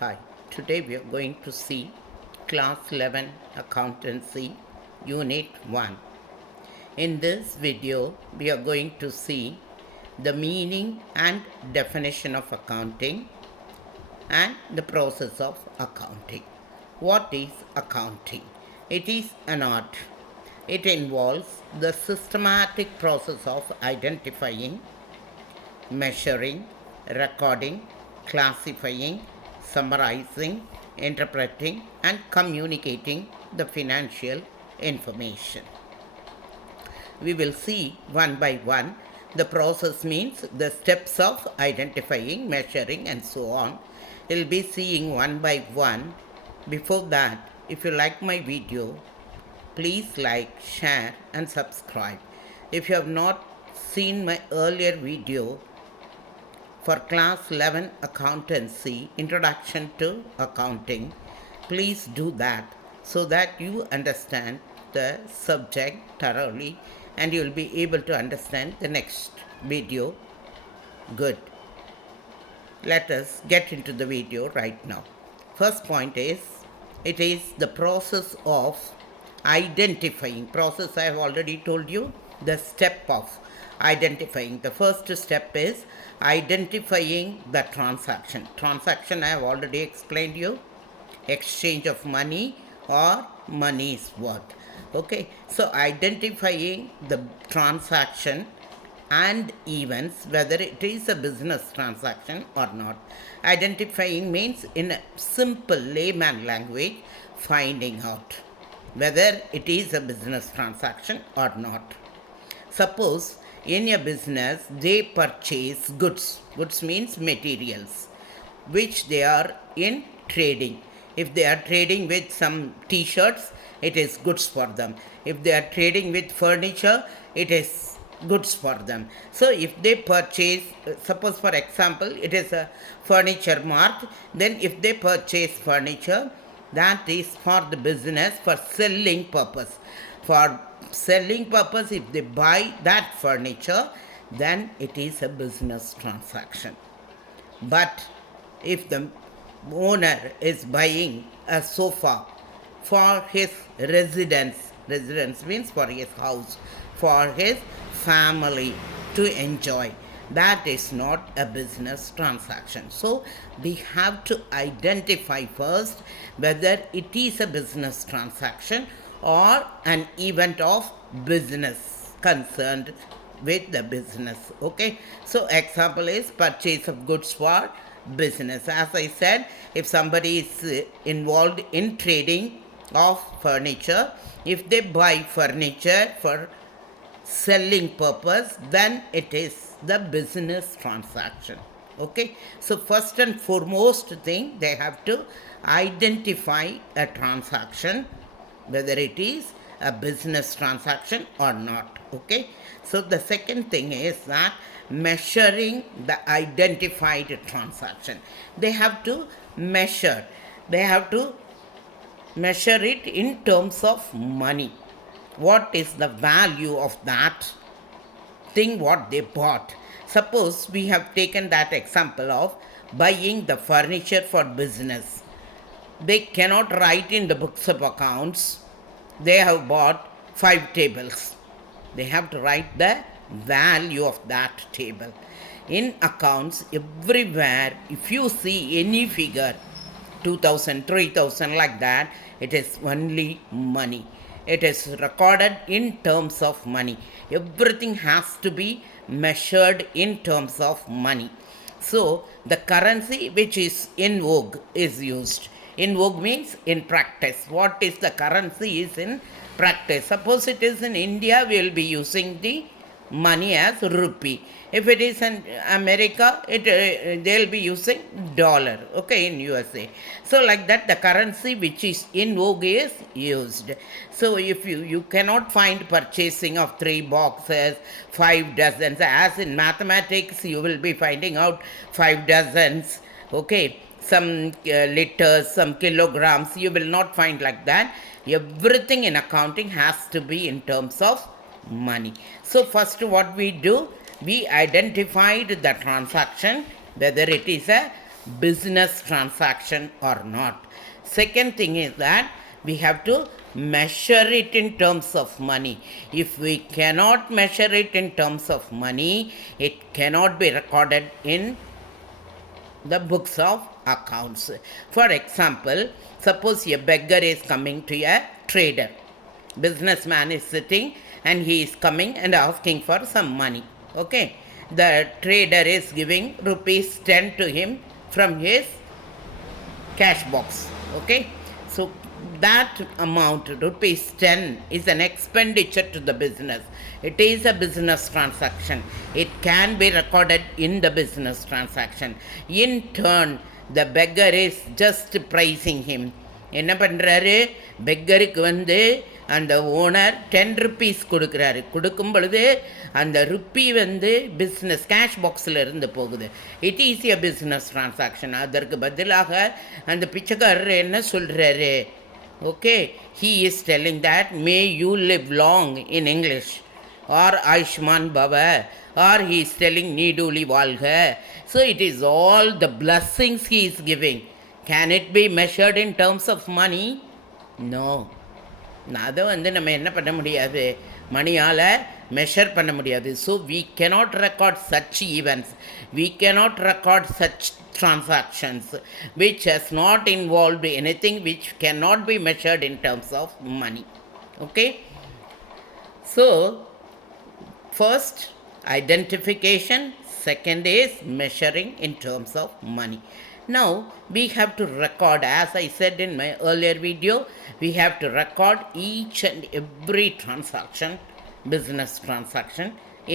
Hi, today we are going to see Class 11 Accountancy Unit 1. In this video, we are going to see the meaning and definition of accounting and the process of accounting. What is accounting? It is an art. It involves the systematic process of identifying, measuring, recording, classifying, summarizing, interpreting, and communicating the financial information. We will see one by one. The process means the steps of identifying, measuring, and so on. We'll be seeing one by one. Before that, if you like my video, please like, share, and subscribe. If you have not seen my earlier video for Class 11 Accountancy Introduction to Accounting, please do that so that you understand the subject thoroughly and you will be able to understand the next video good. Let us get into the video right now. First point is, it is the process of identifying. Process I have already told you, the step of identifying. The first step is identifying the transaction. Transaction I have already explained you. Exchange of money or money's worth. Okay, so identifying the transaction and events, whether it is a business transaction or not. Identifying means, in a simple layman language, finding out whether it is a business transaction or not. Suppose in a business they purchase goods. Goods means materials, which they are in trading. If they are trading with some t-shirts, it is goods for them. If they are trading with furniture, it is goods for them. So if they purchase, suppose for example, it is a furniture mart, then if they purchase furniture, that is for the business, for selling purpose. For selling purpose, if they buy that furniture, then it is a business transaction. But if the owner is buying a sofa for his residence means for his house, for his family to enjoy, that is not a business transaction. So we have to identify first whether it is a business transaction or an event of business concerned with the business. Okay, so example is purchase of goods for business. As I said, if somebody is involved in trading of furniture, if they buy furniture for selling purpose, then it is the business transaction. Okay, so first and foremost thing, they have to identify a transaction, whether it is a business transaction or not. Okay, so the second thing is that measuring the identified transaction. They have to measure it in terms of money. What is the value of that thing what they bought? Suppose we have taken that example of buying the furniture for business. They cannot write in the books of accounts, they have bought 5 tables. They have to write the value of that table. In accounts, everywhere, if you see any figure, 2000, 3000, like that, it is only money. It is recorded in terms of money. Everything has to be measured in terms of money. So the currency which is in vogue is used. In vogue means in practice. What is the currency is in practice. Suppose it is in India, we will be using the money as rupee. If it is in America, they'll be using dollar, okay, in USA. So like that, the currency which is in vogue is used. So if you cannot find purchasing of 3 boxes, 5 dozens, as in mathematics, you will be finding out 5 dozens, okay, some liters, some kilograms, you will not find like that. Everything in accounting has to be in terms of money. So first what we do, we identified the transaction, whether it is a business transaction or not. Second thing is that we have to measure it in terms of money. If we cannot measure it in terms of money, it cannot be recorded in the books of accounts. For example, suppose a beggar is coming to a trader. Businessman is sitting and he is coming and asking for some money. Okay. The trader is giving rupees 10 to him from his cash box. Okay. So that amount, rupees 10, is an expenditure to the business. It is a business transaction. It can be recorded in the business transaction. In turn, the beggar is just praising him. என்ன பண்ணுறாரு, பெக்கருக்கு வந்து அந்த owner 10 rupees கொடுக்குறாரு. கொடுக்கும் பொழுது அந்த rupee வந்து business cash பாக்ஸில் இருந்து போகுது. It is a business transaction. அதற்கு பதிலாக அந்த பிச்சைக்காரர் என்ன சொல்கிறாரு, okay, he is telling that may you live long in English, or Aishman Baba, or he is telling Needuli Valga. So it is all the blessings he is giving. Can it be measured in terms of money? No. அதை வந்து நம்ம என்ன பண்ண முடியாது, மணியால் measure பண்ண முடியாது. So we cannot record such events, we cannot record such transactions which has not involved anything which cannot be measured in terms of money. Okay. So first, identification. Second is measuring in terms of money. Now we have to record, as I said in my earlier video, we have to record each and every transaction, business transaction,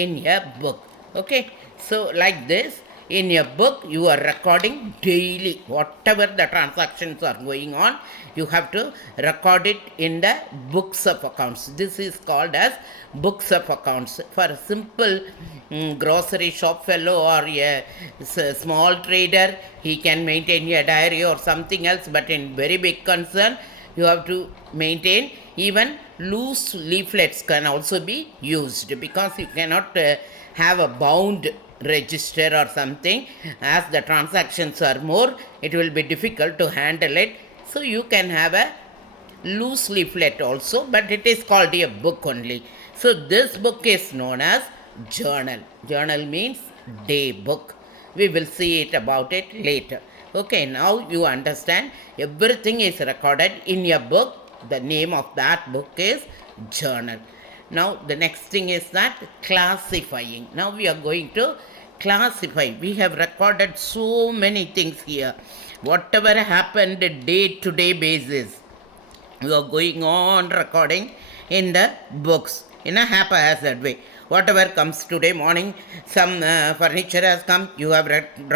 in a book. Okay. So like this, in your book you are recording daily whatever the transactions are going on. You have to record it in the books of accounts. This is called as books of accounts. For a simple grocery shop fellow or a small trader, he can maintain a diary or something else, but in very big concern you have to maintain. Even loose leaflets can also be used, because you cannot have a bound register or something. As the transactions are more, it will be difficult to handle it. So you can have a loose leaflet also, but it is called a book only. So this book is known as journal. Journal means day book. We will see it about it later. Okay, now you understand everything is recorded in your book. The name of that book is journal. Now the next thing is that classifying. Now we are going to classify. We have recorded so many things here. Whatever happened day-to-day basis, we are going on recording in the books in a haphazard way. Whatever comes today morning, some furniture has come, you have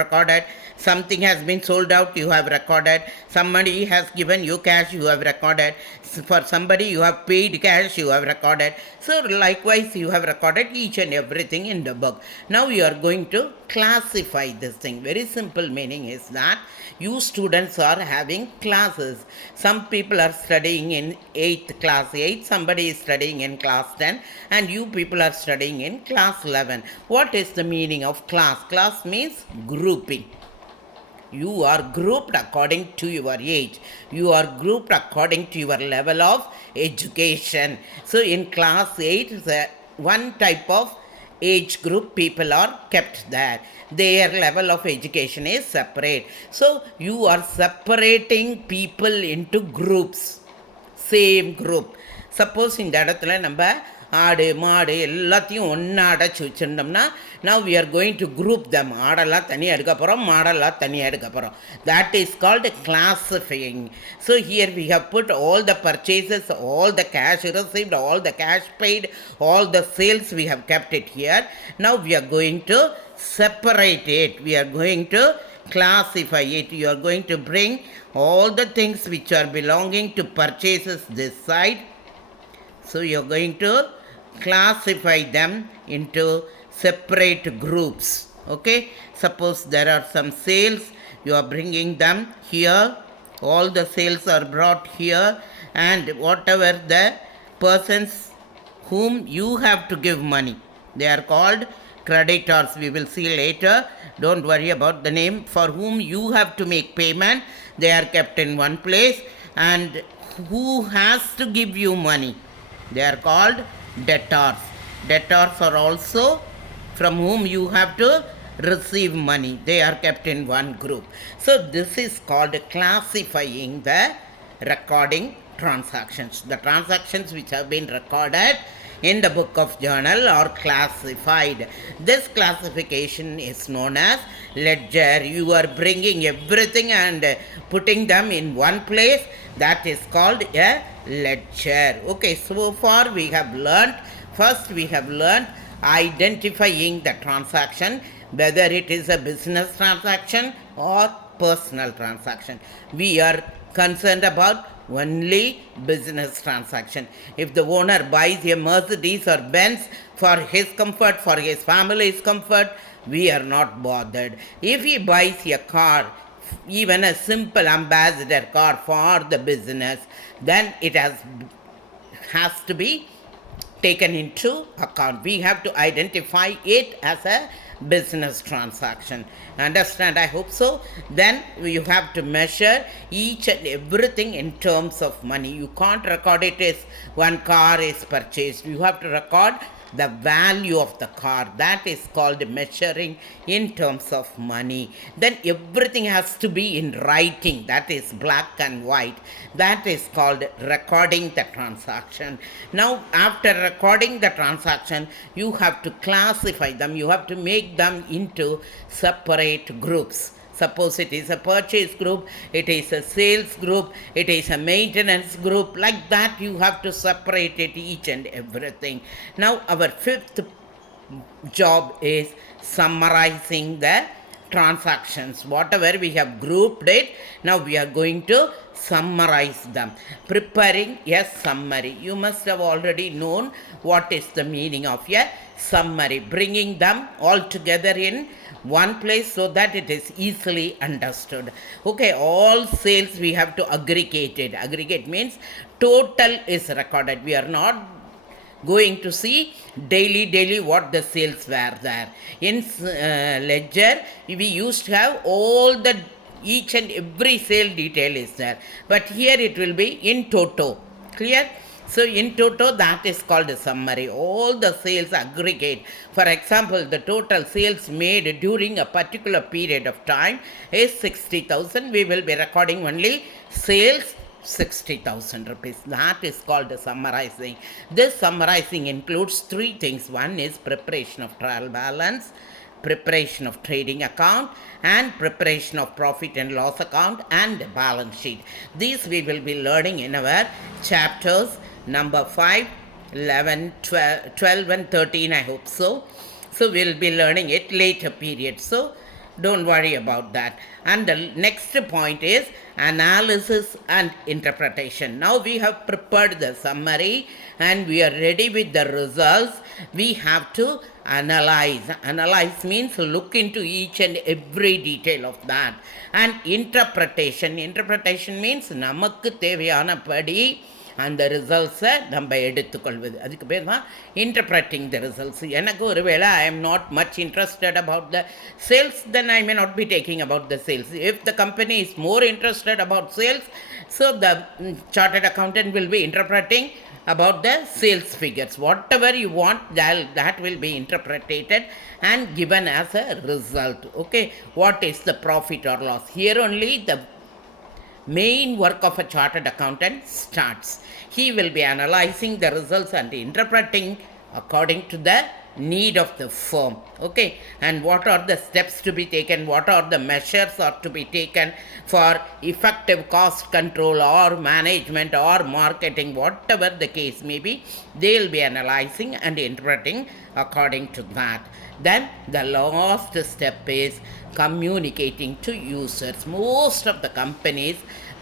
recorded. Something has been sold out, you have recorded. Somebody has given you cash, you have recorded. For somebody you have paid cash, you have recorded. So likewise you have recorded each and everything in the book. Now you are going to classify this thing. Very simple meaning is that you students are having classes. Some people are studying in 8th class 8, somebody is studying in class 10, and you people are studying in class 11. What is the meaning of class? Class means grouping. You are grouped according to your age. You are grouped according to your level of education. So in class 8, one type of age group people are kept there. Their level of education is separate. So you are separating people into groups. Same group. Suppose இந்த இடத்துல நம்ம ஆடு மாடு எல்லாத்தையும் ஒன்றா அடைச்சி வச்சுருந்தோம்னா, now we are going to group them. ஆடெல்லாம் தனியாக எடுக்க போகிறோம், மாடெல்லாம் தனியாக எடுக்க போகிறோம். That is called classifying. So here we have put all the purchases, all the cash received, all the cash paid, all the sales, we have kept it here. Now we are going to separate it. We are going to classify it. You are going to bring all the things which are belonging to purchases this side. So you are going to classify them into separate groups. Okay. Suppose there are some sales, you are bringing them here. All the sales are brought here, and whatever the persons whom you have to give money, they are called creditors we will see later. Don't worry about the name. For whom you have to make payment, they are kept in one place. And who has to give you money, they are called debtors. Debtors are also from whom you have to receive money. They are kept in one group. So this is called classifying the recording transactions. The transactions which have been recorded in the book of journal are classified. This classification is known as ledger. You are bringing everything and putting them in one place. That is called a ledger. Okay, so far we have learnt. First we have learnt identifying the transaction, whether it is a business transaction or personal transaction. We are concerned about only business transaction. If the owner buys a Mercedes or Benz for his comfort, for his family's comfort, we are not bothered. If he buys a car, even a simple ambassador car for the business, then it has to be taken into account. We have to identify it as a business transaction. Understand? I hope so. Then you have to measure each and everything in terms of money. You can't record it as one car is purchased. You have to record the value of the car. That is called measuring in terms of money. Then everything has to be in writing. That is black and white. That is called recording the transaction. Now, after recording the transaction, you have to classify them. You have to make them into separate groups. Suppose it is a purchase group, it is a sales group, it is a maintenance group. Like that, you have to separate it, each and everything. Now, our fifth job is summarizing the transactions. Whatever we have grouped it, now we are going to summarize them. Preparing a summary. You must have already known what is the meaning of a summary. Bringing them all together in one place so that it is easily understood. Okay, all sales we have to aggregate it. Aggregate means total is recorded. We are not going to see daily what the sales were there. In ledger, we used to have all the each and every sale detail is there. But here it will be in toto. Clear? So in toto, that is called a summary. All the sales aggregate. For example, the total sales made during a particular period of time is 60,000. We will be recording only sales 60,000 rupees. That is called the summarizing. This summarizing includes three things. One is preparation of trial balance, preparation of trading account, and preparation of profit and loss account and balance sheet. These we will be learning in our chapters number 5, 11, 12 and 13, I hope so. So we'll be learning it later period. So don't worry about that. And the next point is analysis and interpretation. Now we have prepared the summary and we are ready with the results. We have to analyze. Analyze means look into each and every detail of that. And interpretation. Interpretation means நமக்கு தேவையானபடி அந்த ரிசல்ட்ஸை நம்ம எடுத்துக்கொள்வது. அதுக்கு பேர் தான் interpreting the results. எனக்கு ஒரு வேளை I am not much interested about the sales, then I may not be taking about the sales. If the company is more interested about sales, so the chartered accountant will be interpreting about the sales figures. Whatever you want, that will be interpreted and given as a result. Okay, what is the profit or loss? Here only the main work of a chartered accountant starts. He will be analyzing the results and interpreting according to the need of the firm. Okay, and what are the steps to be taken, what are the measures are to be taken for effective cost control or management or marketing, whatever the case may be, they will be analyzing and interpreting according to that. Then the last step is communicating to users. Most of the companies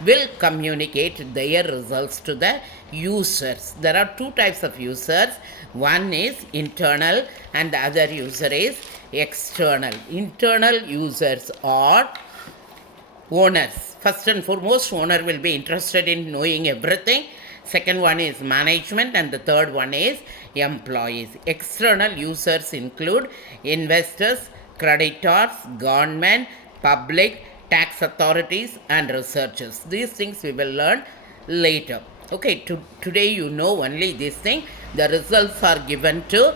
will communicate their results to the users. There are two types of users. One is internal and the other user is external. Internal users are owners. First and foremost, owner will be interested in knowing everything. second one is management, and the third one is employees. External users include investors, creditors, government, public, tax authorities, and researchers. These things we will learn later. Okay, today you know only this thing. The results are given to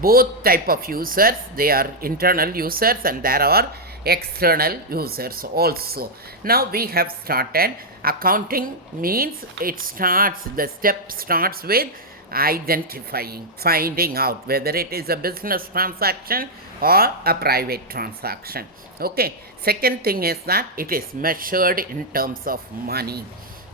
both type of users. They are internal users and there are external users also. Now we have started. Accounting means the step starts with identifying, finding out whether it is a business transaction or a private transaction. Okay, second thing is that it is measured in terms of money.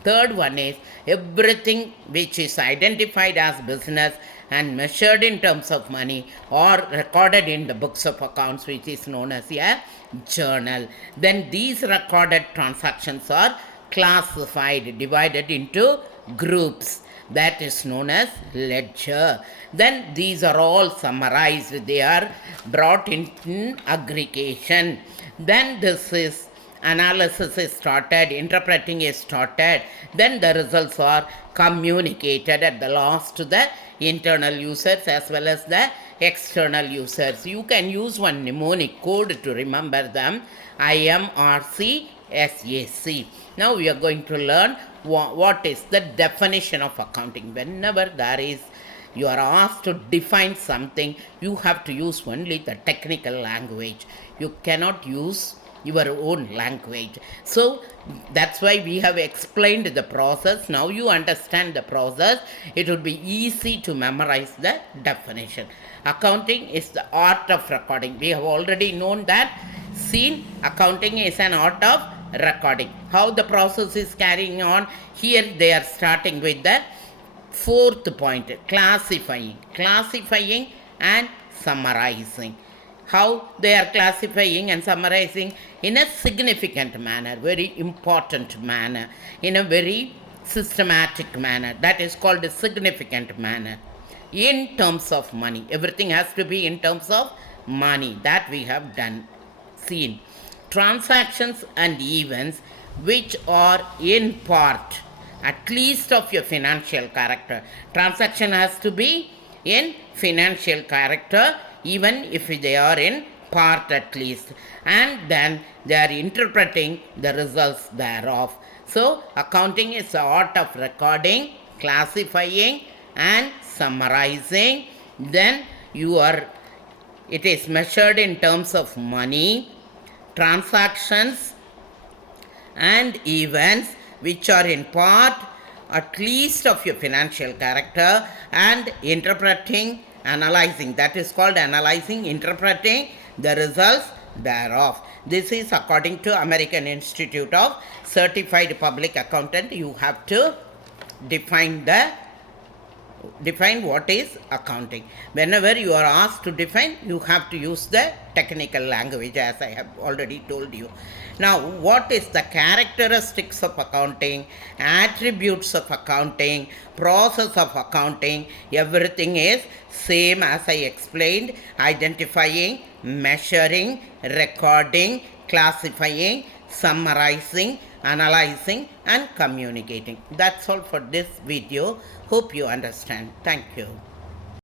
Third one is everything which is identified as business and measured in terms of money or recorded in the books of accounts, which is known as a journal. Then these recorded transactions are classified, divided into groups. That is known as ledger. Then these are all summarized. They are brought in aggregation. Then this is analysis is started, interpreting is started, then the results are communicated at the last to the internal users as well as the external users. You can use one mnemonic code to remember them: IMRCSAC. Now we are going to learn what is the definition of accounting. Whenever you are asked to define something, you have to use only the technical language. You cannot use your own language. So that's why we have explained the process. Now you understand the process. It would be easy to memorize the definition. Accounting is the art of recording. We have already known that. Accounting is an art of recording. How the process is carrying on? Here they are starting with the fourth point, classifying and summarizing. How they are classifying and summarizing? In a significant manner, very important manner, in a very systematic manner. That is called a significant manner. In terms of money. Everything has to be in terms of money. That we have seen. Transactions and events which are in part, at least of your financial character. Transaction has to be in financial character, even if they are in part at least, and then they are interpreting the results thereof. So accounting is the art of recording, classifying and summarizing. Then it is measured in terms of money, transactions and events which are in part at least of your financial character, and interpreting, analyzing. That is called analyzing, interpreting the results thereof. This is according to American Institute of Certified Public Accountant. You have to define what is accounting. Whenever you are asked to define, you have to use the technical language, as I have already told you. Now, what is the characteristics of accounting, attributes of accounting, process of accounting? Everything is same as I explained: identifying, measuring, recording, classifying, summarizing, analyzing and communicating. That's all for this video. Hope you understand. Thank you.